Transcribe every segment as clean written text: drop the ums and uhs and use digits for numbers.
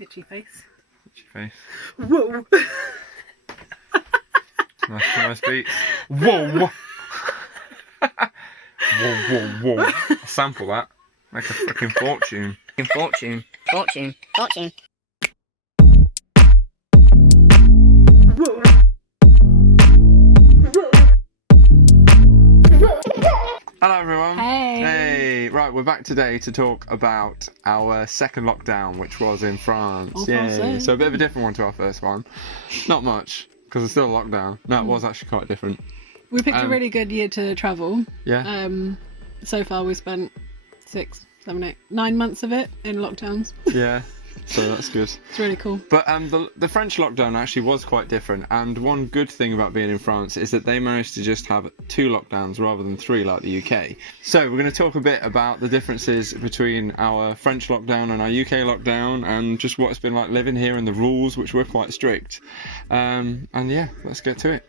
Itchy face. Itchy face. Whoa. Nice beats. Whoa. Whoa. I'll sample that. Make a fucking fortune. Fortune. Whoa. Hello everyone. Hey. Right, we're back today to talk about our second lockdown, which was in France. Yay. So a bit of a different one to our first one. Not much, because it's still a lockdown. No, it was actually quite different. We picked a really good year to travel. Yeah. So far we spent 6, 7, 8, 9 months of it in lockdowns. Yeah. So that's good. It's really cool. But the French lockdown actually was quite different, and one good thing about being in France is that they managed to just have 2 lockdowns rather than 3 like the UK. So we're going to talk a bit about the differences between our French lockdown and our UK lockdown, and just what it's been like living here and the rules, which were quite strict. And yeah, let's get to it.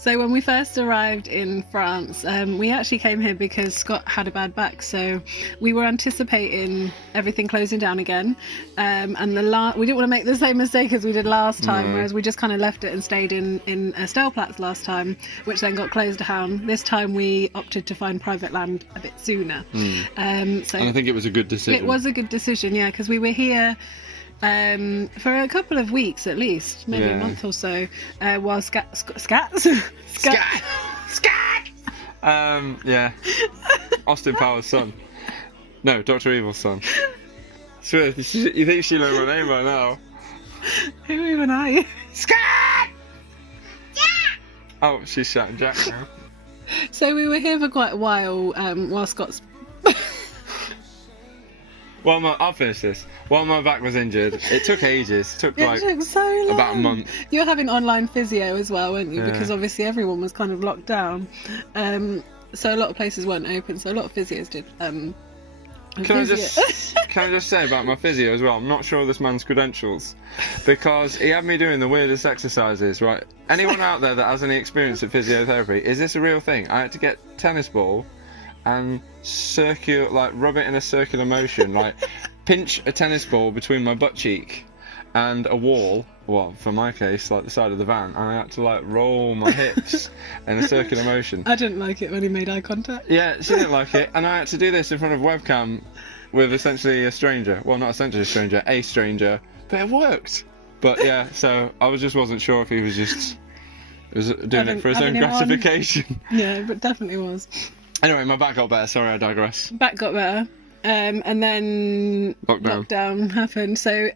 So when we first arrived in France, we actually came here because Scott had a bad back, so we were anticipating everything closing down again, and we didn't want to make the same mistake as we did last time, whereas we just kind of left it and stayed in Stelplatz last time, which then got closed down. This time we opted to find private land a bit sooner. So And I think it was a good decision. It was a good decision, yeah, because we were here for a couple of weeks at least, maybe a month or so, while Scat. Yeah. Austin Powers' son. No, Dr. Evil's son. Swear, you think she knows my name by now? Who even are you? Scat! Jack! Oh, she's shouting Jack now. So we were here for quite a while, while Scott's... I'll finish this. While my back was injured, it took ages. It took so long. about a month. You were having online physio as well, weren't you? Yeah. Because obviously everyone was kind of locked down. So a lot of places weren't open, so a lot of physios did. Can I just say about my physio as well? I'm not sure of this man's credentials, because he had me doing the weirdest exercises, right? Anyone out there that has any experience of physiotherapy, is this a real thing? I had to get tennis ball and rub it in a circular motion, like pinch a tennis ball between my butt cheek and a wall, well, for my case, like the side of the van, and I had to roll my hips in a circular motion. I didn't like it when he made eye contact. Yeah, she didn't like it, and I had to do this in front of webcam with essentially a stranger. Well, not essentially a stranger, but it worked. But yeah, so I wasn't sure if he was doing it for his own gratification. Yeah, but definitely was. Anyway, my back got better. Sorry, I digress. Back got better. And then lockdown happened. So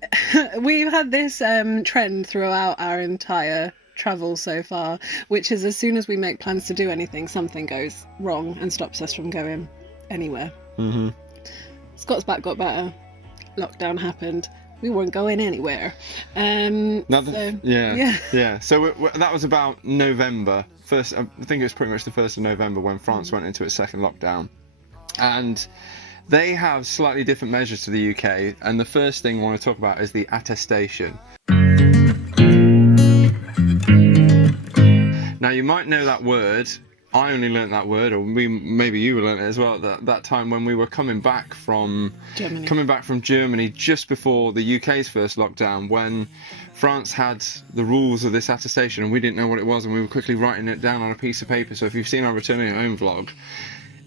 we've had this trend throughout our entire travel so far, which is as soon as we make plans to do anything, something goes wrong and stops us from going anywhere. Mm-hmm. Scott's back got better. Lockdown happened. We weren't going anywhere. So that was about November. I think it was pretty much the 1st of November when France went into its second lockdown. And they have slightly different measures to the UK. And the first thing I want to talk about is the Attestation. Now, you might know that word. I only learnt that word, or maybe you learnt it as well, at that time when we were coming back from Germany just before the UK's first lockdown, when France had the rules of this attestation and we didn't know what it was, and we were quickly writing it down on a piece of paper. So if you've seen our Returning Home vlog,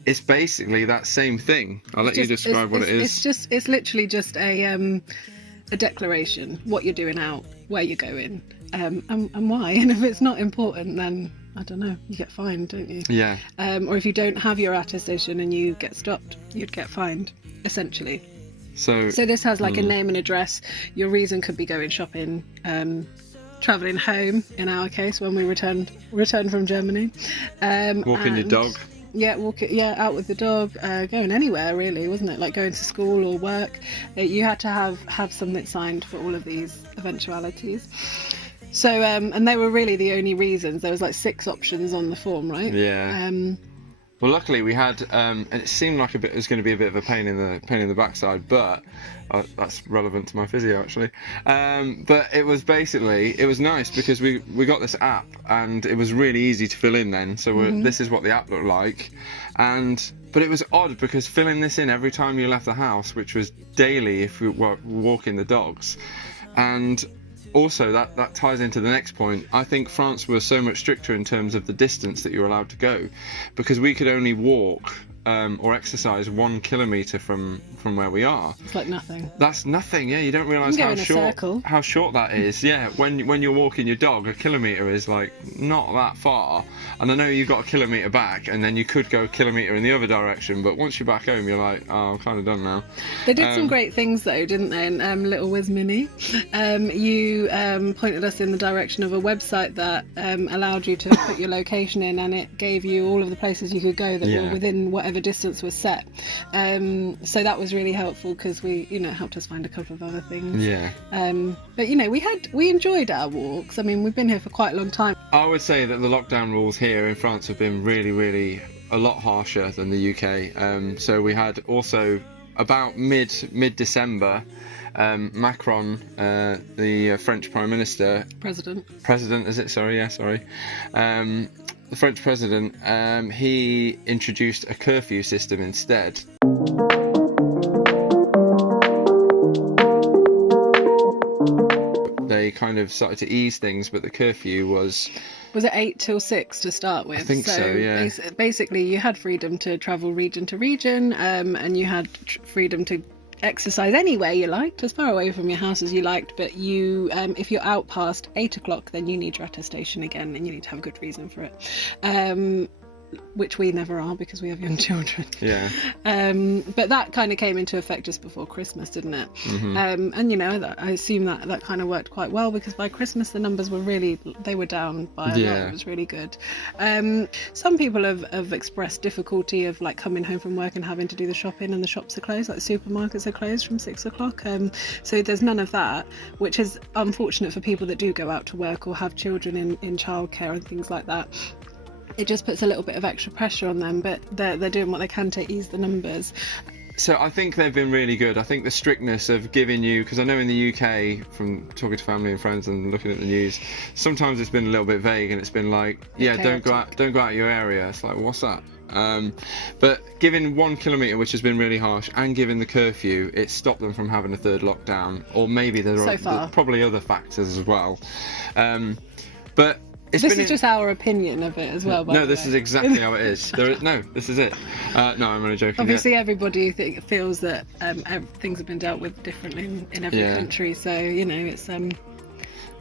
it's basically that same thing. I'll let you describe what it is. It's literally just a declaration, what you're doing out, where you're going, and why. And if it's not important, then I don't know, you get fined, don't you? Yeah. Or if you don't have your attestation and you get stopped, you'd get fined, essentially. So this has a name and address. Your reason could be going shopping, travelling home, in our case, when we returned from Germany. Walking your dog. Yeah, out with the dog, going anywhere really, wasn't it? Like going to school or work. You had to have something signed for all of these eventualities. So, and they were really the only reasons. There was 6 options on the form, right? Yeah. Well, luckily we had, and it seemed like it was going to be a bit of a pain in the backside, but that's relevant to my physio actually. But it was nice because we got this app, and it was really easy to fill in then. So this is what the app looked like, but it was odd because filling this in every time you left the house, which was daily if we were walking the dogs, and also, that ties into the next point. I think France was so much stricter in terms of the distance that you're allowed to go, because we could only walk or exercise 1 kilometre from where we are. It's like nothing. That's nothing, yeah. You don't realise how short that is. Yeah, when you're walking your dog, 1 kilometre is like not that far. And I know you've got 1 kilometre back, and then you could go 1 kilometre in the other direction, but once you're back home, you're like, oh, I'm kind of done now. They did some great things though, didn't they? And Little Wiz Mini, you pointed us in the direction of a website that allowed you to put your location in, and it gave you all of the places you could go that were within whatever distance was set. So that was really helpful because it helped us find a couple of other things. Yeah. But we enjoyed our walks. I mean, we've been here for quite a long time. I would say that the lockdown rules here in France have been really, really a lot harsher than the UK. So we had also about mid-December, Macron, the French Prime Minister... President, is it? Sorry, yeah, sorry. The French President, he introduced a curfew system instead. They kind of started to ease things, but the curfew was it 8 till 6 to start with? I think so, yeah. Basically, you had freedom to travel region to region, and you had freedom to exercise anywhere you liked, as far away from your house as you liked, but you if you're out past 8 o'clock, then you need your attestation again, and you need to have a good reason for it, which we never are because we have young children. Yeah. But that kind of came into effect just before Christmas, didn't it? And I assume that kind of worked quite well, because by Christmas the numbers were down by a lot. It was really good. Some people have expressed difficulty of like coming home from work and having to do the shopping, and the shops are closed, like the supermarkets are closed from 6 o'clock. So there's none of that, which is unfortunate for people that do go out to work or have children in childcare and things like that. It just puts a little bit of extra pressure on them, but they're doing what they can to ease the numbers. So I think they've been really good. I think the strictness of giving you, because I know in the UK, from talking to family and friends and looking at the news, sometimes it's been a little bit vague, and it's been like, don't go out your area. It's like, what's that? But given 1 kilometre, which has been really harsh, and given the curfew, it stopped them from having a third lockdown, or maybe there's probably other factors as well. But this is just our opinion of it as well. No, this is exactly how it is. This is it. No, I'm only joking. Obviously, everybody feels that things have been dealt with differently in every country. So it's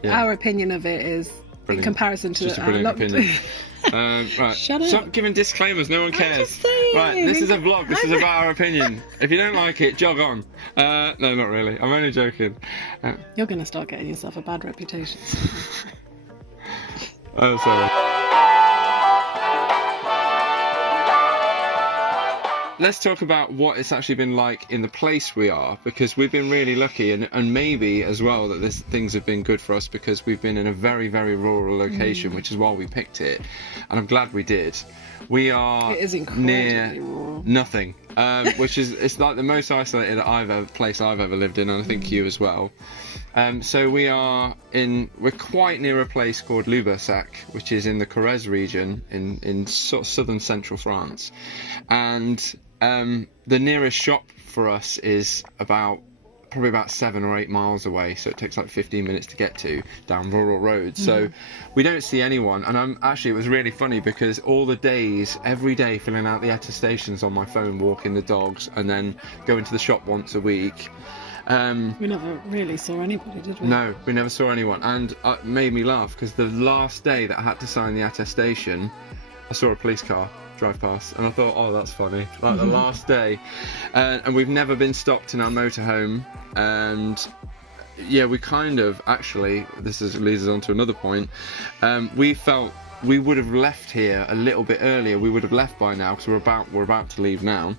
our opinion of it is brilliant. In comparison to our lockdown. Right. Shut up. Stop giving disclaimers. No one cares. Right. This is a vlog. This is about our opinion. If you don't like it, jog on. No, not really. I'm only joking. You're going to start getting yourself a bad reputation. Oh, sorry. Let's talk about what it's actually been like in the place we are, because we've been really lucky, and maybe as well that things have been good for us because we've been in a very, very rural location, which is why we picked it, and I'm glad we did. We are near nothing, which is it's like the most isolated place I've ever lived in, and I think you as well. So we're quite near a place called Limoges, which is in the Corrèze region in sort of southern central France, and the nearest shop for us is probably about 7 or 8 miles away, so it takes like 15 minutes to get to down rural roads. So we don't see anyone, and it was really funny because every day filling out the attestations on my phone, walking the dogs, and then going to the shop once a week. We never really saw anybody, did we? No, we never saw anyone, and it made me laugh because the last day that I had to sign the attestation, I saw a police car drive past, and I thought, oh, that's funny, like the last day. And we've never been stopped in our motorhome, and we kind of actually, leads us on to another point. We felt we would have left here a little bit earlier. We would have left by now because we're about to leave now.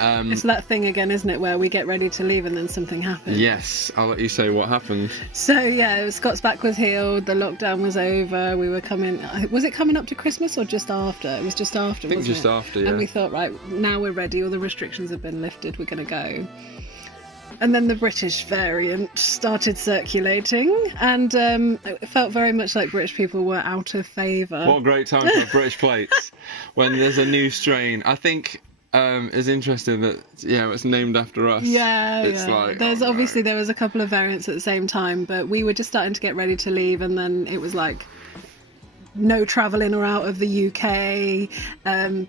It's that thing again, isn't it, where we get ready to leave and then something happens. Yes, I'll let you say what happened. So yeah, Scott's back was healed, the lockdown was over, we were coming, was it coming up to Christmas or just after? It was just after, I think wasn't just it? after, yeah. And we thought, right, now we're ready, all the restrictions have been lifted, we're going to go. And then the British variant started circulating, and it felt very much like British people were out of favour. What a great time for British plates when there's a new strain. I think it's interesting that it's named after us. Yeah, it's like there's obviously there was a couple of variants at the same time, but we were just starting to get ready to leave, and then it was like no travel in or out of the UK.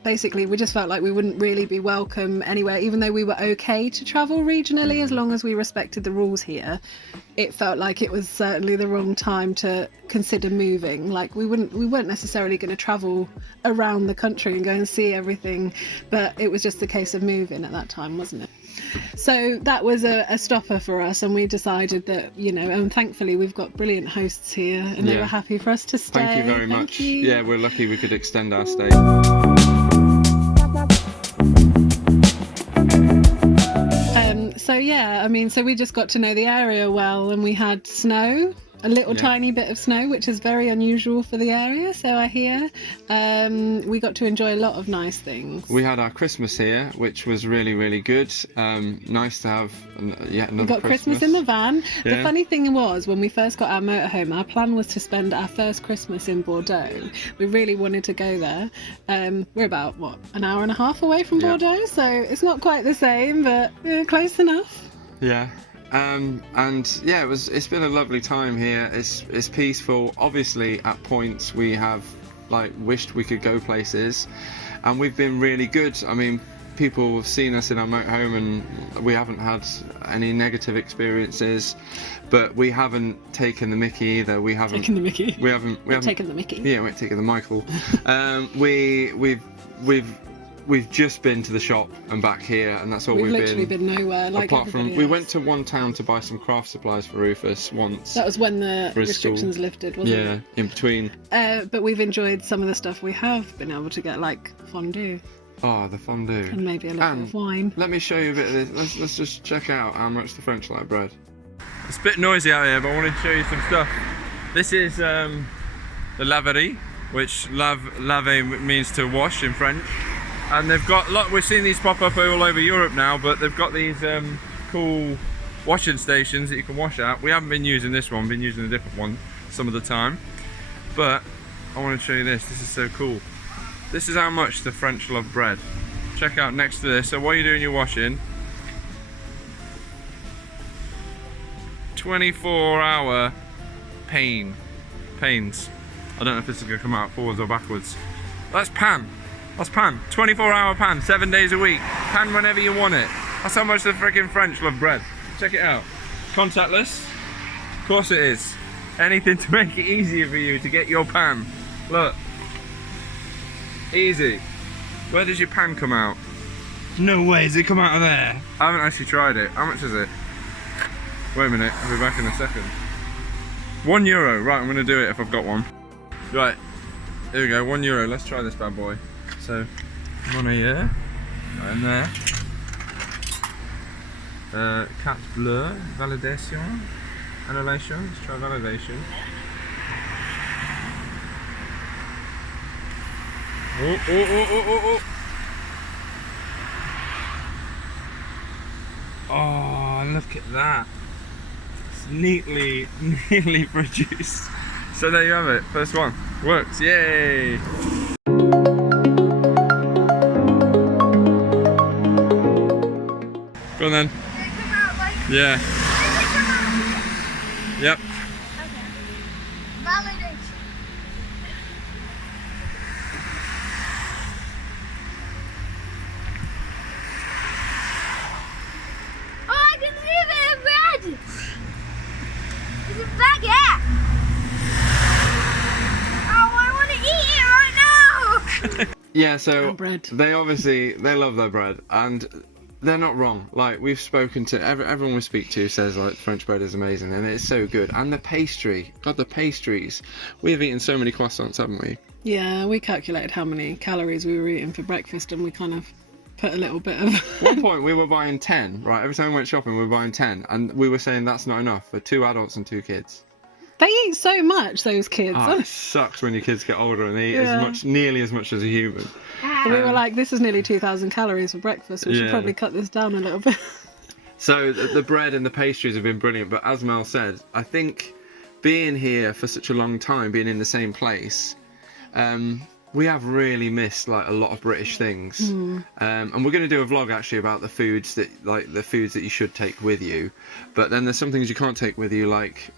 Basically, we just felt like we wouldn't really be welcome anywhere, even though we were okay to travel regionally as long as we respected the rules here. It felt like it was certainly the wrong time to consider moving. Like we weren't necessarily going to travel around the country and go and see everything, but it was just a case of moving at that time, wasn't it? So that was a stopper for us, and we decided that, and thankfully we've got brilliant hosts here, and they were happy for us to stay. Thank you very much. Yeah, we're lucky we could extend our stay. So we just got to know the area well, and we had snow. A little tiny bit of snow, which is very unusual for the area, so I hear. We got to enjoy a lot of nice things. We had our Christmas here, which was really, really good. Nice to have another We got Christmas in the van. Yeah. The funny thing was, when we first got our motorhome, our plan was to spend our first Christmas in Bordeaux. We really wanted to go there. We're about, an hour and a half away from Bordeaux, so it's not quite the same, but close enough. Yeah. It's been a lovely time here. It's peaceful. Obviously, at points we have wished we could go places, and we've been really good. I mean, people have seen us in our motorhome, and we haven't had any negative experiences. But we haven't taken the mickey either. We haven't taken the mickey. We haven't taken the mickey. Yeah, we haven't taken the Michael. We've just been to the shop and back here, and that's all we've literally been nowhere. Apart from, we went to one town to buy some craft supplies for Rufus once. That was when the restrictions lifted, wasn't it? Yeah, in between. But we've enjoyed some of the stuff we have been able to get, like fondue. Oh, the fondue. And maybe a little bit of wine. Let me show you a bit of this. Let's just check out how much the French like bread. It's a bit noisy out here, but I wanted to show you some stuff. This is the laverie, which lave means to wash in French. And they've got we've seen these pop up all over Europe now, but they've got these cool washing stations that you can wash at. We haven't been using this one, been using a different one some of the time. But I want to show you this. This is so cool. This is how much the French love bread. Check out next to this. So while you're doing your washing, 24-hour panes. I don't know if this is going to come out forwards or backwards. That's pan. 24-hour pan, 7 days a week. Pan whenever you want it. That's how much the freaking French love bread. Check it out. Contactless. Of course it is. Anything to make it easier for you to get your pan. Look. Easy. Where does your pan come out? No way, does it come out of there? I haven't actually tried it. How much is it? Wait a minute, I'll be back in a second. €1. Right, I'm going to do it if I've got one. Right. Here we go, €1. Let's try this bad boy. So, money here, right in there. Carte bleue, validation, annulation. Let's try validation. Oh, look at that. It's neatly produced. So there you have it, first one. Works, yay! Go on then. Yeah. Yep. Okay. Validation. Oh, I can see a bit of bread. It's a baguette. Oh, I want to eat it right now. Yeah, so bread. they love their bread, and they're not wrong. Like, we've spoken to everyone we speak to says French bread is amazing, and it's so good. And the pastry, God, the pastries. We've eaten so many croissants, haven't we? Yeah, we calculated how many calories we were eating for breakfast, and we kind of put a little bit of. At one point we were buying 10, right? Every time we went shopping, we were buying 10, and we were saying that's not enough for 2 adults and 2 kids. They eat so much, those kids. Oh, it sucks when your kids get older and they eat nearly as much as a human. So we were like, this is nearly 2,000 calories for breakfast. We should probably cut this down a little bit. So the bread and the pastries have been brilliant, but as Mel said, I think being here for such a long time, being in the same place, we have really missed like a lot of British things. And we're going to do a vlog actually about the foods that you should take with you. But then there's some things you can't take with you, like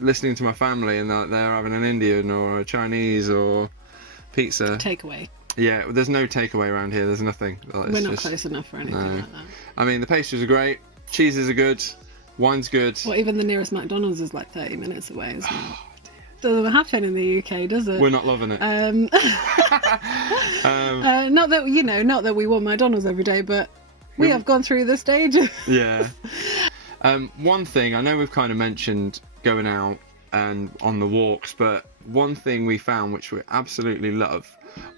listening to my family and they're having an Indian or a Chinese or pizza. Takeaway. Yeah, there's no takeaway around here. There's nothing. We're not close enough for anything like that. I mean, the pastries are great. Cheeses are good. Wine's good. Well, even the nearest McDonald's is like 30 minutes away, isn't it? Doesn't happen in the UK, does it? We're not loving it. Not that we want McDonald's every day, but we have gone through the stages. Yeah. One thing, I know we've kind of mentioned going out and on the walks, but one thing we found which we absolutely love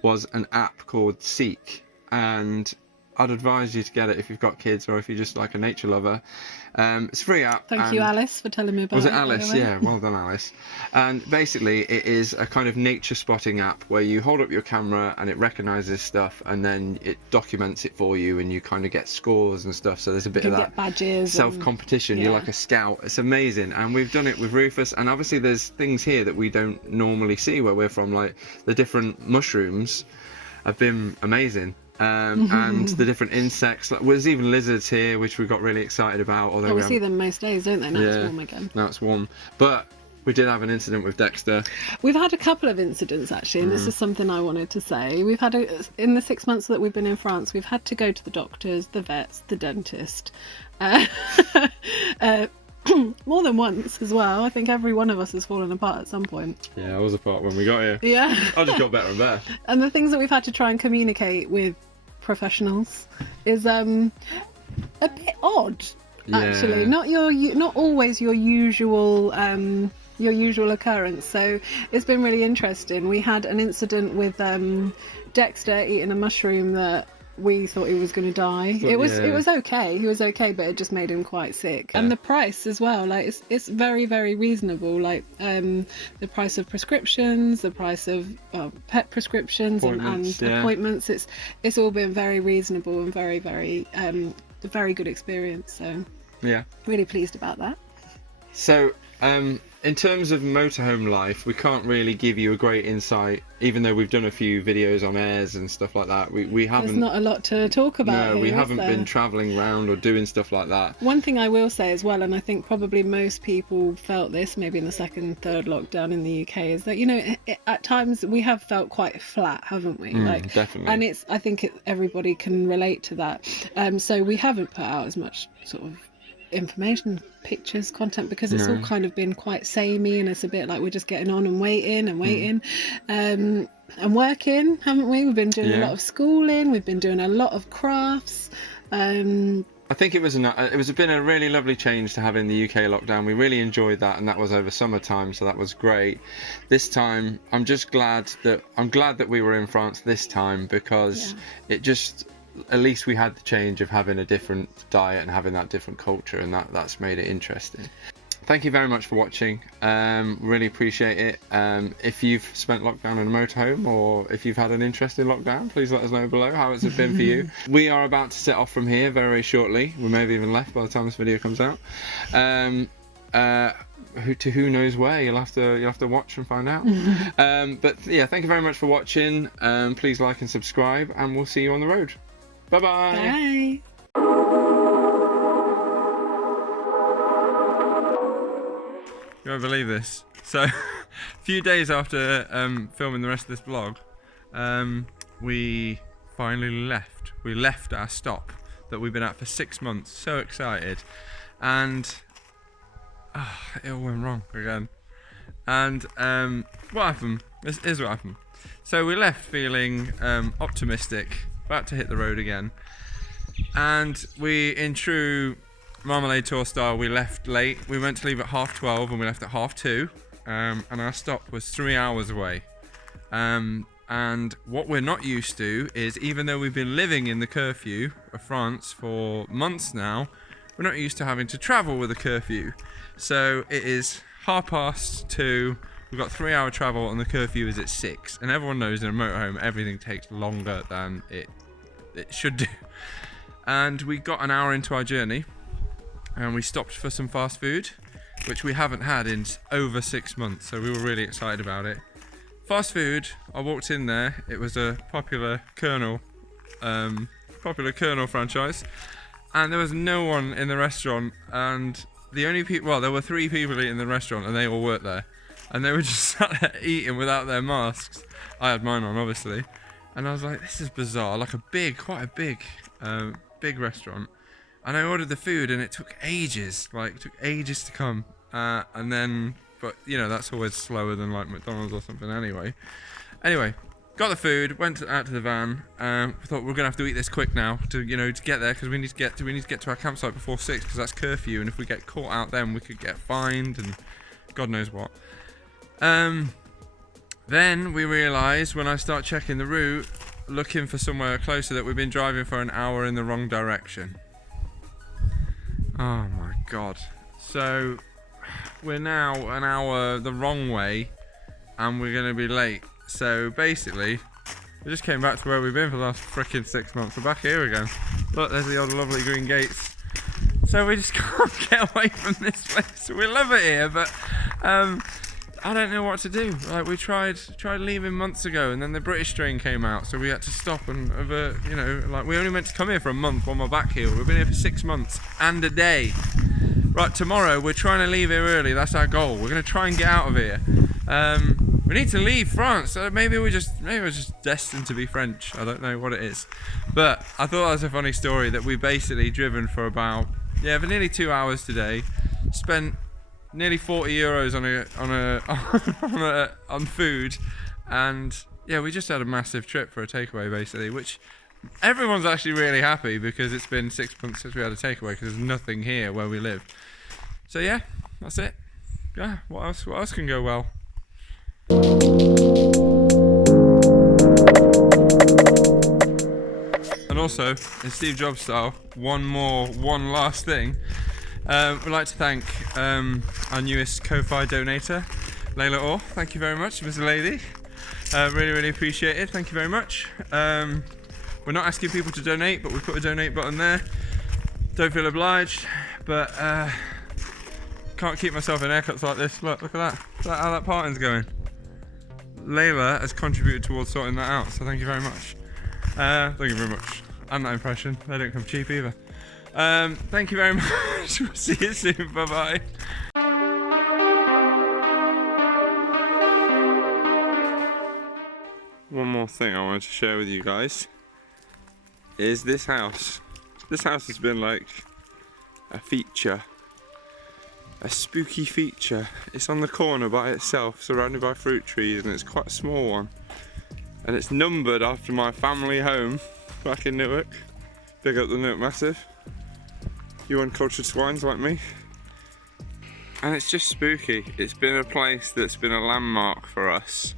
was an app called Seek, and I'd advise you to get it if you've got kids or if you're just like a nature lover. It's a free app. Thank you, Alice, for telling me about it. Was it Alice? Yeah, well done, Alice. And basically it is a kind of nature spotting app where you hold up your camera and it recognises stuff and then it documents it for you and you kind of get scores and stuff. So there's a bit of that get badges self-competition. You're like a scout. It's amazing. And we've done it with Rufus, and obviously there's things here that we don't normally see where we're from, like the different mushrooms have been amazing. And the different insects, like there's even lizards here, which we got really excited about. Although we see them most days, don't they? Now it's warm again. Now it's warm, but we did have an incident with Dexter. We've had a couple of incidents actually, and this is something I wanted to say. We've had in the 6 months that we've been in France, we've had to go to the doctors, the vets, the dentist, more than once as well. I think every one of us has fallen apart at some point. Yeah, I was apart when we got here. Yeah. I just got better and better. And the things that we've had to try and communicate with professionals is a bit odd, actually. Not always your usual occurrence. So it's been really interesting. We had an incident with Dexter eating a mushroom that we thought he was going to die. It was okay. He was okay, but it just made him quite sick. Yeah. And the price as well, like it's very, very reasonable. Like the price of prescriptions, the price of pet prescriptions and appointments. It's all been very reasonable and very, very a very good experience. So yeah, really pleased about that. So in terms of motorhome life, we can't really give you a great insight, even though we've done a few videos on Aires and stuff like that. We haven't. There's not a lot to talk about. No, we haven't been travelling around or doing stuff like that. One thing I will say as well, and I think probably most people felt this, maybe in the second, third lockdown in the UK, is that at times we have felt quite flat, haven't we? Definitely. And I think everybody can relate to that. So we haven't put out as much sort of information, pictures, content, because it's all kind of been quite samey, and it's a bit like we're just getting on and waiting and working, haven't we? We've been doing a lot of schooling, we've been doing a lot of crafts. I think it's been a really lovely change to having the UK lockdown. We really enjoyed that, and that was over summertime, so that was great. This time I'm glad that we were in France this time, because it just, at least we had the change of having a different diet and having that different culture, and that's made it interesting. Thank you very much for watching. Really appreciate it. If you've spent lockdown in a motorhome, or if you've had an interesting lockdown, please let us know below how it's been for you. We are about to set off from here very, very shortly. We may have even left by the time this video comes out. Who knows where? You'll have to watch and find out. But yeah, thank you very much for watching. Please like and subscribe, and we'll see you on the road. Bye-bye. Bye. You won't believe this. So, a few days after filming the rest of this vlog, we finally left. We left our stop that we've been at for 6 months. So excited. And it all went wrong again. And what happened? This is what happened. So we left feeling optimistic, about to hit the road again, and we, in true MarmaladeTour style, we left late. We went to leave at 12:30 and we left at 2:30, and our stop was 3 hours away, and And what we're not used to is, even though we've been living in the curfew of France for months now, we're not used to having to travel with a curfew. So it is 2:30. We've got 3-hour travel and the curfew is at 6. And everyone knows in a motorhome everything takes longer than it should do. And we got an hour into our journey and we stopped for some fast food, which we haven't had in over 6 months. So we were really excited about it. Fast food, I walked in there, it was a popular Colonel franchise, and there was no one in the restaurant, and the only people, well, there were 3 people in the restaurant and they all worked there, and they were just sat there eating without their masks. I had mine on, obviously, and I was like, this is bizarre, like quite a big restaurant, and I ordered the food and it took ages to come, and then, but you know, that's always slower than like McDonald's or something anyway. Anyway, got the food, went out to the van. Thought we're gonna have to eat this quick now to get there, because we need to get to our campsite before 6, because that's curfew, and if we get caught out then we could get fined and God knows what. Then we realised, when I start checking the route, looking for somewhere closer, that we've been driving for an hour in the wrong direction. Oh my God. So we're now an hour the wrong way and we're going to be late. So basically, we just came back to where we've been for the last freaking 6 months. We're back here again. Look, there's the old lovely green gates. So we just can't get away from this place. We love it here, but I don't know what to do. Like, we tried leaving months ago, and then the British strain came out, so we had to stop and we only meant to come here for a month while we're back here. We've been here for 6 months and a day. Right, tomorrow we're trying to leave here early. That's our goal. We're going to try and get out of here. We need to leave France. So maybe we're just destined to be French. I don't know what it is, but I thought that was a funny story, that we basically driven for about for nearly 2 hours today. Spent nearly 40 euros on food, and yeah, we just had a massive trip for a takeaway basically, which everyone's actually really happy, because it's been 6 months since we had a takeaway, because there's nothing here where we live. So yeah, that's it. Yeah, what else can go well? And also, in Steve Jobs style, one last thing. We'd like to thank our newest Ko-Fi donator, Layla Orr. Thank you very much, Mr. Lady. Really appreciate it. Thank you very much. We're not asking people to donate, but we put a donate button there. Don't feel obliged, but can't keep myself in haircuts like this. Look at that. Look at how that parting's going. Layla has contributed towards sorting that out, so thank you very much. Thank you very much. And that impression, they don't come cheap either. Thank you very much. We'll see you soon. Bye bye. One more thing I wanted to share with you guys is this house. This house has been like a feature, a spooky feature. It's on the corner by itself, surrounded by fruit trees, and it's quite a small one. And it's numbered after my family home back in Newark. Big up the Newark Massive. You uncultured swines like me. And it's just spooky. It's been a place that's been a landmark for us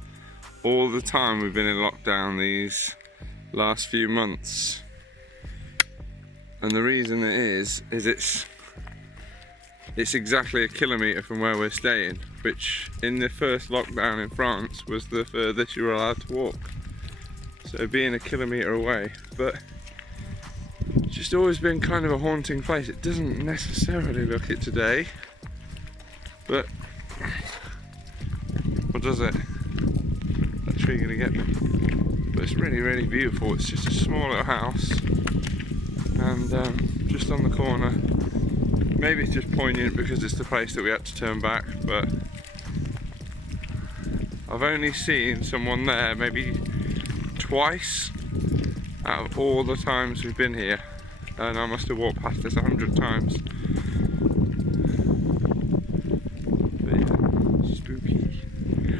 all the time we've been in lockdown these last few months. And the reason it is it's exactly a kilometre from where we're staying, which in the first lockdown in France was the furthest you were allowed to walk. So being a kilometre away, but it's just always been kind of a haunting place. It doesn't necessarily look it today, but what does it? That tree gonna get me? But it's really beautiful. It's just a small little house, and just on the corner. Maybe it's just poignant because it's the place that we had to turn back, but I've only seen someone there maybe twice out of all the times we've been here, and I must have walked past this 100 times. But yeah, spooky.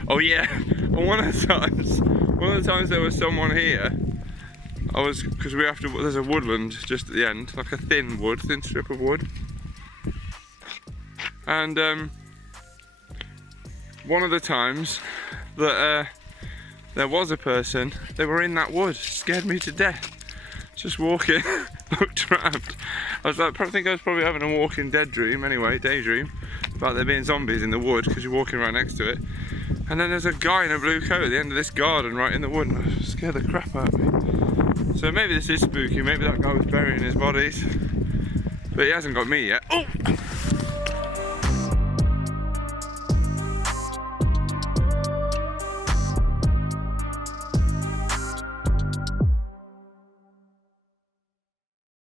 Oh yeah, and one of the times there was someone here, because there's a woodland just at the end, like a thin strip of wood. And one of the times that there was a person. They were in that wood. Scared me to death. Just walking, looked around. I think I was probably having a Walking Dead dream anyway, daydream, about there being zombies in the wood because you're walking right next to it. And then there's a guy in a blue coat at the end of this garden right in the wood, and it scared the crap out of me. So maybe this is spooky, maybe that guy was burying his bodies. But he hasn't got me yet. Oh!